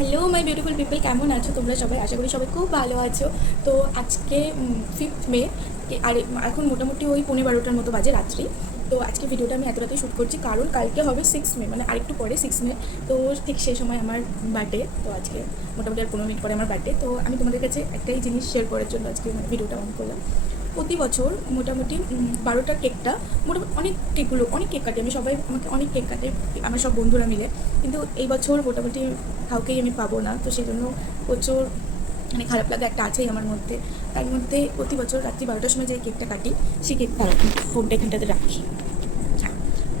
Hello my beautiful people, কেমন আছো তোমরা সবাই? আশা করি সবাই খুব ভালো আছো। তো আজকে 5th মে, আর এখন মোটামুটি ওই 11:30টার মতো বাজে রাত্রি। তো আজকে ভিডিওটা আমি এত রাতে শ্যুট করছি কারণ কালকে হবে 6 মে, মানে আরেকটু পরে 6 মে। তো ঠিক সেই সময় আমার বার্থডে। তো আজকে মোটামুটি আর 15 মিনিট পরে আমার বার্থডে। তো আমি তোমাদের কাছে একটাই জিনিস শেয়ার করার জন্য আজকে ভিডিওটা অন করলাম। প্রতি বছর মোটামুটি 12টার কেকটা, মোটামুটি অনেক কেক কাটে, আমি সবাই আমাকে অনেক কেক কাটে, আমার সব বন্ধুরা মিলে। কিন্তু এই বছর মোটামুটি কাউকেই আমি পাবো না, তো সেই জন্য প্রচুর মানে খারাপ লাগা একটা আছেই আমার মধ্যে। তার মধ্যে প্রতি বছর রাত্রি 12টার সময় যে কেকটা কাটি, সেই কেকটা ফোনটা এখানটাতে রাখি।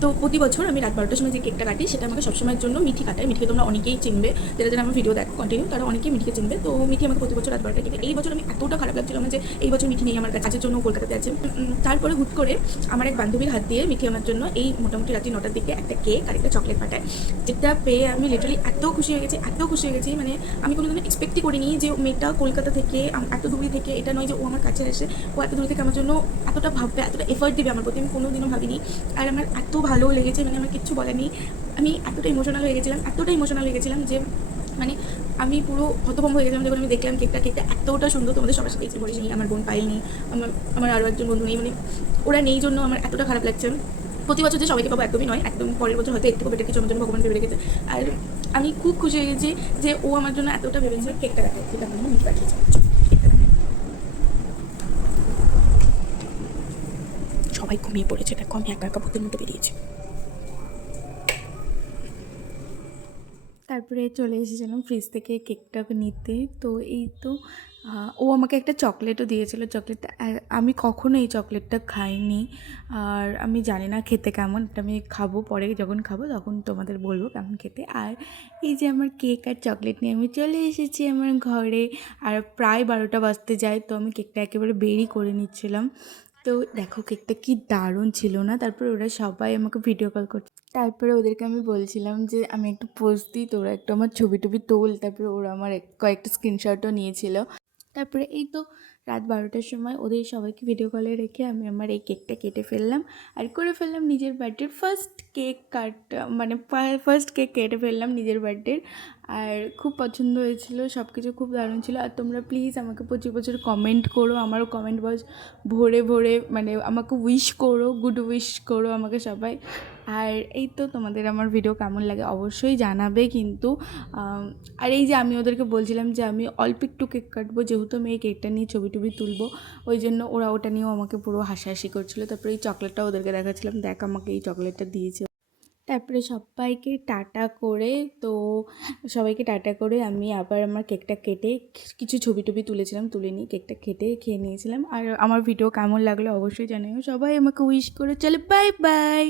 তো প্রতি বছর আমি রাত 12টার সময় যে কেকটা কাটি সেটা আমাকে সবসময়ের জন্য মিঠি কাটায়। মিঠিকে তোমরা অনেকেই চিনবে, যারা যারা আমার ভিডিও দেখো কন্টিনিউ, তারা অনেকেই মিঠিকে চিনবে। তো মিঠি আমাকে প্রতি বছর রাত 12টায় কেটে। এই বছর আমি এতটা খারাপ লাগছিল আমার যে এই বছর মিঠি নেই আমার কাজের জন্য, কলকাতাতে আছে। তারপরে হুট করে আমার এক বান্ধবীর হাত দিয়ে মিঠি আমার জন্য এই মোটামুটি রাত্রি 9টার দিকে একটা কেক আর একটা চকলেট পাঠায়, যেটা পেয়ে আমি লিটারালি এত খুশি হয়ে গেছি। মানে আমি কোনো দিনও এক্সপেক্টই করিনি যে মেয়েটা কলকাতা থেকে এত দূরে থেকে, এটা নয় যে ও আমার কাছে আসে, ও এত দূর থেকে আমার জন্য এতটা ভাববে, এতটা এফার্ট দেবে আমার প্রতি, আমি কোনো দিনও ভাবিনি। আর আমার এত ভালো লেগেছে, মানে আমার কিচ্ছু বলার নেই। আমি এতটা ইমোশনাল হয়ে গেছিলাম যে মানে আমি পুরো হতভম্ব হয়ে গেছিলাম যখন আমি দেখলাম কেকটা এতটা সুন্দর। তোমাদের সবার সাথে বলেছি, আমার বোন পাইল নেই, আমার আরও একজন বন্ধু নেই, মানে ওরা নেই জন্য আমার এতটা খারাপ লাগছে। প্রতি বছর যে সবাইকে পাবো একদমই নয়, একদম পরের বছর হয়তো এর থেকে বেটার কিছু আমার জন্য ভগবান ভেবে রেখেছে। আর আমি খুব খুশি হয়ে গেছি যে ও আমার জন্য এতটা ভেবেছে। কেকটা রাখে, সেটা আমি মিট পাঠিয়েছি। সবাই ঘুমিয়ে পড়েছে, দেখো আমি একা একা ভূতের মধ্যে বেরিয়েছি। তারপরে চলে এসেছিলাম ফ্রিজ থেকে কেকটা নিতে। তো এই তো ও আমাকে একটা চকলেটও দিয়েছিল। চকলেটটা আমি কখনো এই চকলেটটা খাইনি, আর আমি জানি না খেতে কেমন। এটা আমি খাবো, পরে যখন খাবো তখন তোমাদের বলবো কেমন খেতে। আর এই যে আমার কেক আর চকলেট নিয়ে আমি চলে এসেছি আমার ঘরে, আর প্রায় 12টা বাজতে যায়। তো আমি কেকটা একেবারে বেরই করে নিচ্ছিলাম। তো দেখো কেকটা কি দারুণ ছিল না? তারপরে ওরা সবাই আমাকে ভিডিও কল করছে। তারপরে ওদেরকে আমি বলছিলাম যে আমি একটু পোস্ট দিই, তো ওরা একটু আমার ছবি টবি তোল। তারপরে ওরা আমার কয়েকটা স্ক্রিনশটও নিয়েছিল। তারপরে এই তো রাত 12টার সময় ওদের সবাইকে ভিডিও কলে রেখে আমি আমার এই কেকটা কেটে ফেললাম, আর করে ফেললাম নিজের বার্থডের ফার্স্ট কেক মানে ফার্স্ট কেক কেটে ফেললাম নিজের বার্থডের। আর খুব পছন্দ হয়েছিল, সব কিছু খুব দারুণ ছিল। আর তোমরা প্লিজ আমাকে প্রচুর প্রচুর কমেন্ট করো, আমারও কমেন্ট বক্স ভরে ভরে মানে আমাকে উইশ করো, গুড উইশ করো আমাকে সবাই। আর এই তো তোমাদের আমার ভিডিও কেমন লাগে অবশ্যই জানাবে কিন্তু। আর এই যে আমি ওদেরকে বলছিলাম যে আমি অল্প একটু কেক কাটবো, যেহেতু আমি এই কেকটা নিয়ে ছবি টবি তুলবো, ওই জন্য ওরা ওটা নিয়েও আমাকে পুরো হাসাহাসি করছিলো। তারপরে এই চকলেটটা ওদেরকে দেখাচ্ছিলাম, দেখ আমাকে এই চকলেটটা দিয়েছে। তারপরে সবাইকে টাটা করে আমি আবার আমার কেকটা কেটে কিছু ছবি টবি তুলে নিই, কেকটা কেটে খেয়ে নিয়েছিলাম। আর আমার ভিডিও কেমন লাগলো অবশ্যই জানাও, সবাই আমাকে উইশ করে চলে, বাই বাই।